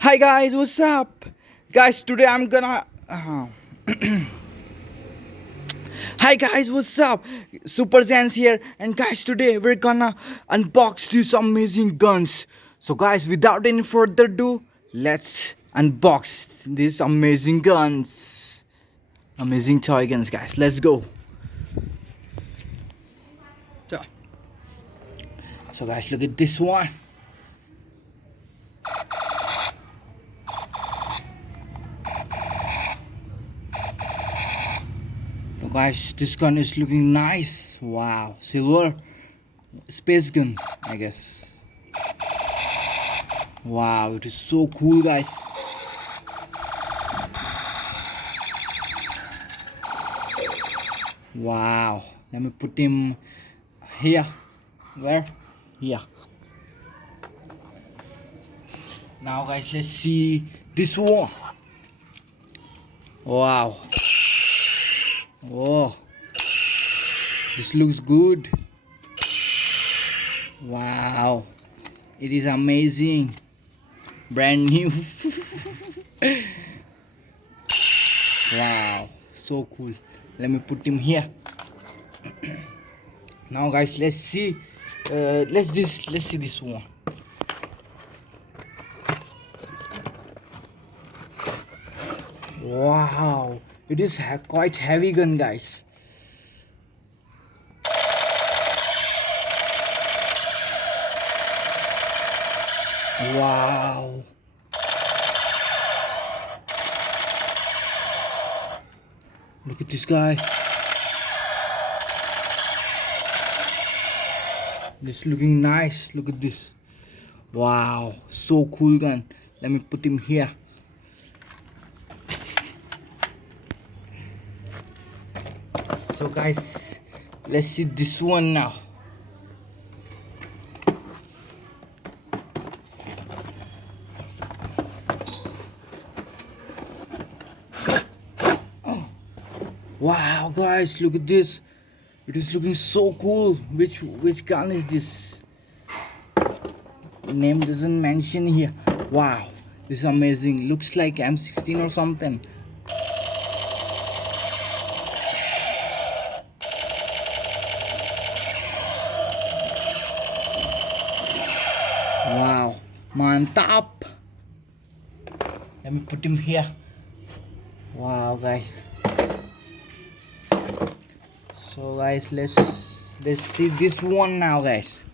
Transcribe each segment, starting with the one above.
Hi guys, what's up? Guys, today I'm gonna. Hi guys, what's up? Super Zans here, and guys, today we're gonna unbox these amazing guns. So, guys, without any further ado, let's unbox these amazing guns. Amazing toy guns, guys. Let's go. So, so guys, look at this one. So guys, this gun is looking nice. Wow, silver space gun, I guess. Wow, it is so cool, guys. Wow, let me put him here. Where? Here. Now, guys, let's see this one. Wow. Oh, this looks good. Wow, it is amazing. Brand new. Wow, so cool. Let me put him here. Now, guys, let's see. Let's see this one. Wow, it is quite heavy gun, guys. Wow. Look at this guy. This looking nice. Look at this. Wow, so cool gun. Let me put him here. So guys, let's see this one now. Oh. Wow, guys, look at this. It is looking so cool. Which gun is this? The name doesn't mention here. Wow, this is amazing. Looks like M16 or something. Wow, mantap. Let me put him here. Wow, guys. So guys, let's see this one now, guys.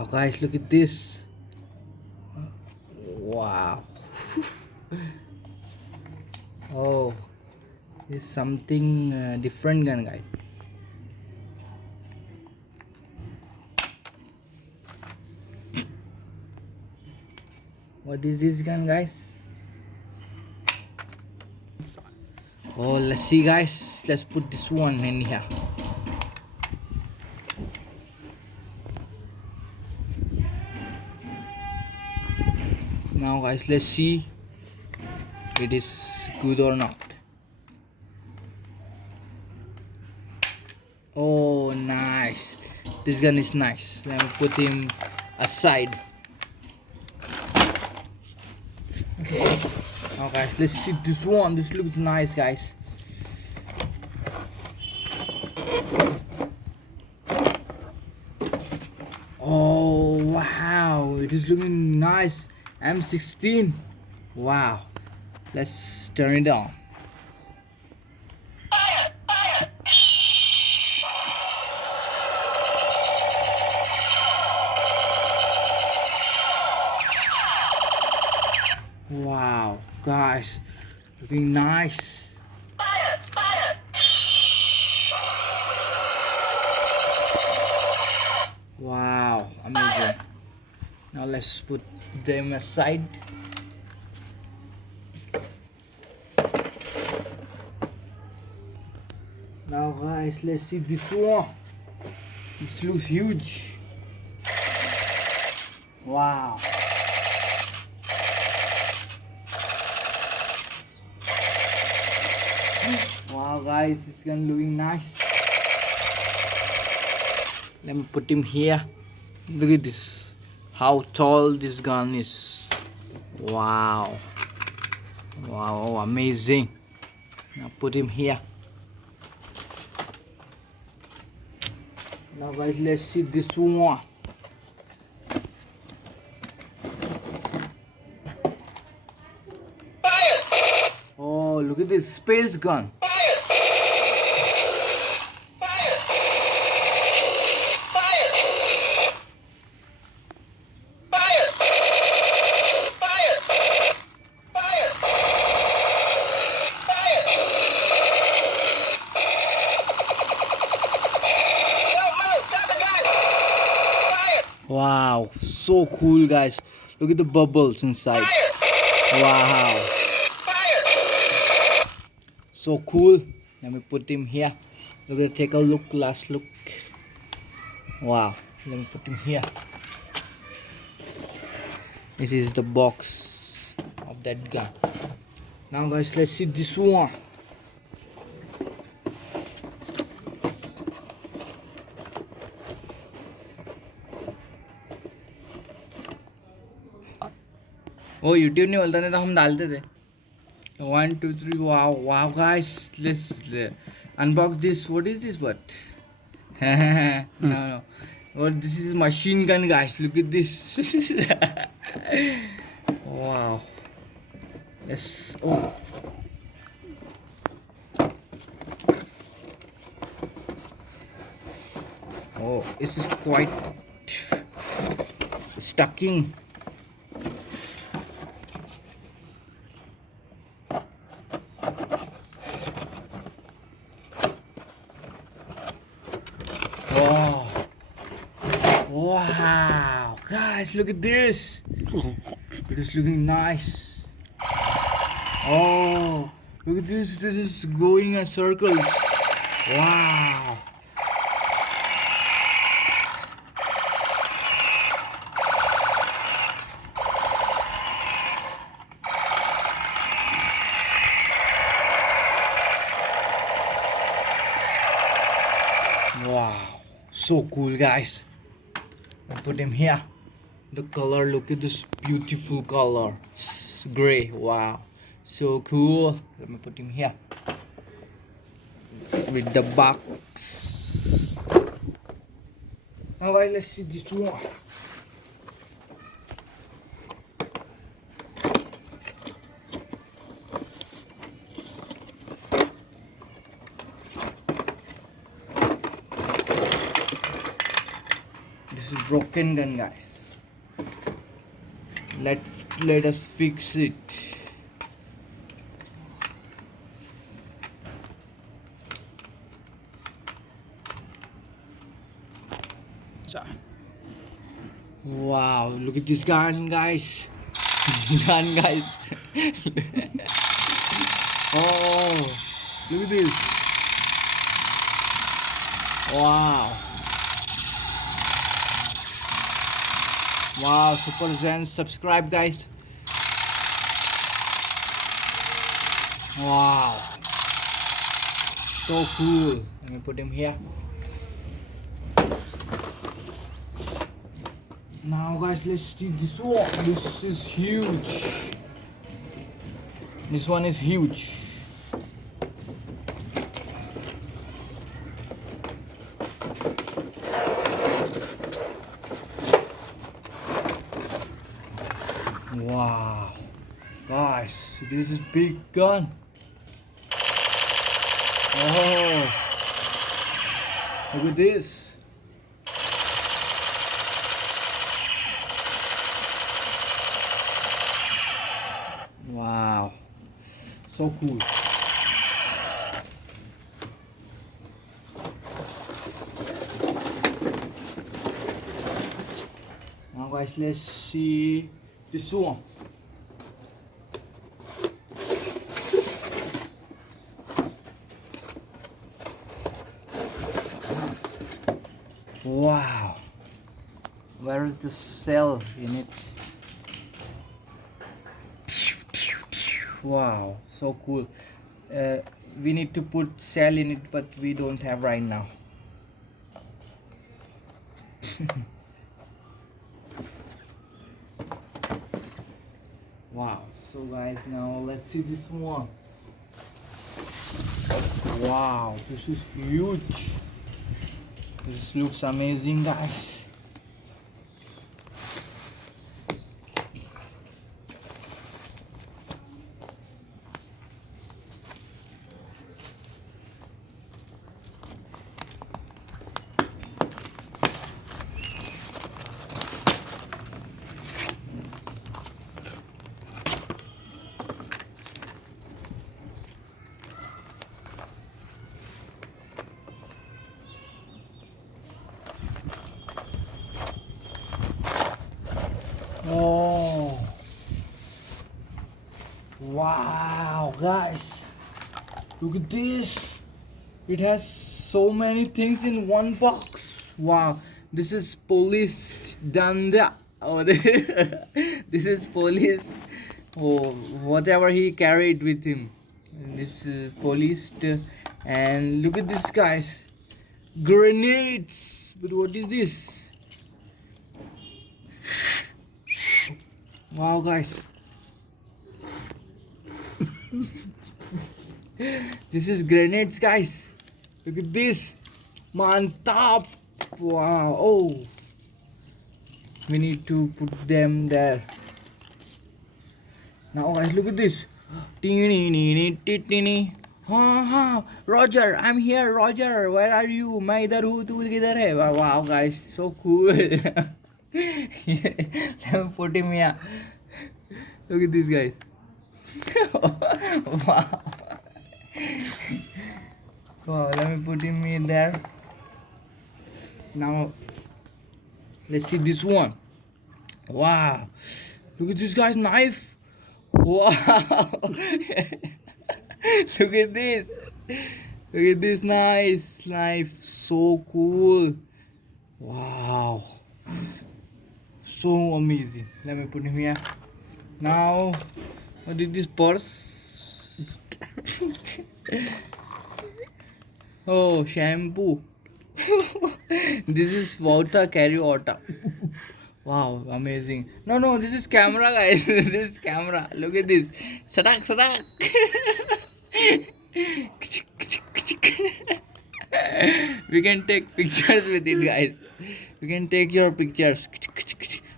Oh guys, look at this. Wow. Oh, it's something different gun, guys. What is this gun, guys? Oh, let's see, guys. Let's put this one in here. Now, guys, let's see it is good or not. Oh, nice. This gun is nice. Let me put him aside. Now, guys, let's see this one. This looks nice, guys. Oh, wow. it is looking nice. M16. Wow. Let's turn it on. Wow, guys, looking nice. Wow, amazing. Now let's put them aside. Now guys, let's see this one. This looks huge. Wow. Wow guys, it's gonna looking nice. Let me put him here. Look at this. How tall this gun is. Wow. Wow, amazing. Now put him here. Now guys, let's see this one. Oh, look at this space gun. Wow, so cool guys. Look at the bubbles inside. Wow. So cool. Let me put him here. Look at, take a look, last look. Wow. Let me put him here. This is the box of that gun. Now guys, let's see this one. वो YouTube नहीं बोलता, नहीं तो हम डालते थे. 1 2 3. Wow, wow guys, let's unbox this. What is this? But no. What, this is machine gun guys. Look at this. Wow. Let's oh, this is quite stucking. Oh, wow, guys, look at this. It is looking nice. Oh, look at this. This is going in circles. Wow. Wow, so cool guys. I put him here. The color, look at this beautiful color. It's gray. Wow, so cool. Let me put him here with the box. Now guys, let's see this one. This is broken gun guys. Let us fix it. Wow, look at this gun guys. Gun guys. Oh, look at this. Wow. Wow, Super Zen, subscribe guys. Wow, so cool. Let me put him here. Now guys, let's see this one. This is huge. This one is huge. Wow, guys, this is big gun. Oh, look at this. Wow, so cool. Now guys, let's see this one. Wow, where is the cell in it? Wow, so cool. We need to put cell in it, but we don't have right now. Wow, so guys, now let's see this one. Wow, this is huge. This looks amazing, guys. Oh, wow, guys, look at this. It has so many things in one box. Wow, this is police danda. Oh, this is police. Oh, whatever he carried with him. This is police. And look at this, guys. Grenades. But what is this? Wow, guys. This is grenades, guys. Look at this. Mantap. Wow. Oh. We need to put them there. Now, guys, look at this. Roger, I'm here. Roger, where are you? मैं इधर हूँ, तू किधर है? Wow, guys, so cool. Let me put him here. Look at this, guys. Wow. Wow, let me put him in there. Now, let's see this one. Wow. Look at this guy's knife. Wow. Look at this. Look at this nice knife. So cool. Wow. So amazing. Let me put him here. Now, what is this purse? Oh, shampoo. This is water, carry water. Wow, amazing. No, this is camera, guys. This is camera. Look at this. Sadak, sadak. We can take pictures with it, guys. We can take your pictures.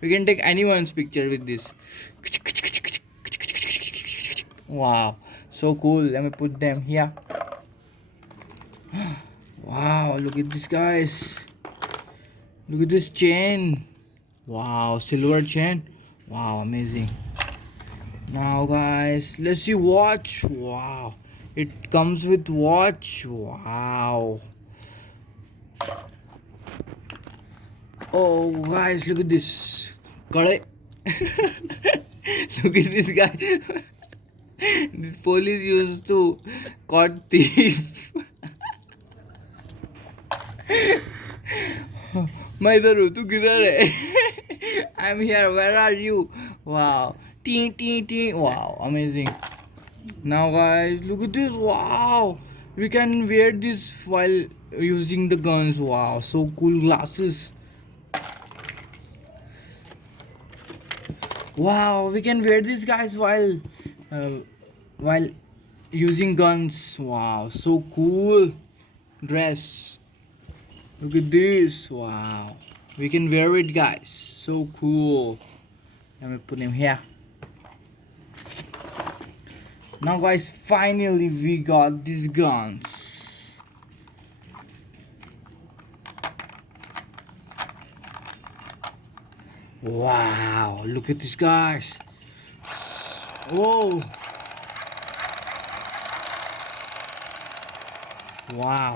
We can take anyone's picture with this. Wow, so cool. Let me put them here. Wow, look at this, guys. Look at this chain. Wow, silver chain. Wow, amazing. Now, guys, let's see watch. Wow, it comes with watch. Wow. Oh, guys, look at this. Got it. Look at this guy. This police used to caught thief. मैं इधर हूँ, तू किधर है? I'm here. Where are you? Wow. Tee tee tee. Wow, amazing. Now, guys, look at this. Wow, we can wear this while using the guns. Wow, so cool glasses. Wow, we can wear these guys while using guns. Wow, so cool dress. Look at this. Wow, we can wear it, guys. So cool. Let me put him here. Now guys, finally we got these guns. Wow, look at this guys. Whoa. Wow.